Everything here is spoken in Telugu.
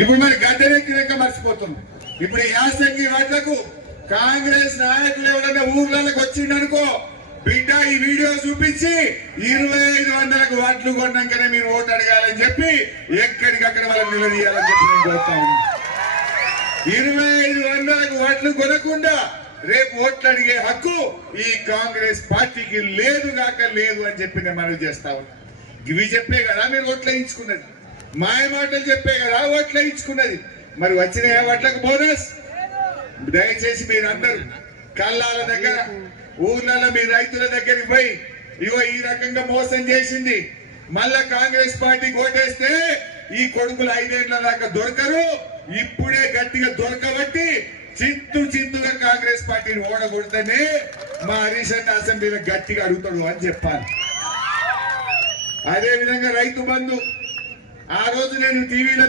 ఇప్పుడు మరి గద్దెనెక్కినాక మర్చిపోతుంది. ఇప్పుడు యాసంగి వాళ్లకు కాంగ్రెస్ నాయకులు ఎవరైనా ఊర్లలోకి వచ్చిందనుకో, బిడ్డ ఈ వీడియో చూపించి 2500కు వాట్లు కొన్నాకనే మీరు ఓటు అడగాలని చెప్పి ఎక్కడికక్కడ వాళ్ళని నిలదీయాలని చెప్పి నేను కోరుతా ఉన్నా. 2500కు వాట్లు కొనకుండా రేపు ఓట్లు అడిగే హక్కు ఈ కాంగ్రెస్ పార్టీకి లేదు కాక లేదు అని చెప్పి నేను మనవి చేస్తా ఉన్నా. ఇవి చెప్పే కదా మీరు ఓట్లు వేయించుకున్నది, మాయ మాటలు చెప్పే కదా ఓట్లు వేయించుకున్నది. మరి వచ్చిన వాట్లకు బోనస్. దయచేసి మీరందరూ కళ్ళాల దగ్గర ఊర్లలో మీ రైతుల దగ్గరికి పోయి ఇగో ఈ రకంగా మోసం చేసింది, మళ్ళా కాంగ్రెస్ పార్టీ ఓటేస్తే ఈ కొడుకులు 5 ఏళ్ల దాకా దొరకరు, ఇప్పుడే గట్టిగా దొరకబట్టి చింతుగా కాంగ్రెస్ పార్టీని ఓడగొడితేనే మా హరీష్ అన్న అసెంబ్లీలో గట్టిగా అడుగుతాడు అని చెప్పాలి. అదే విధంగా రైతు బంధు ఆ రోజు నేను టీవీలో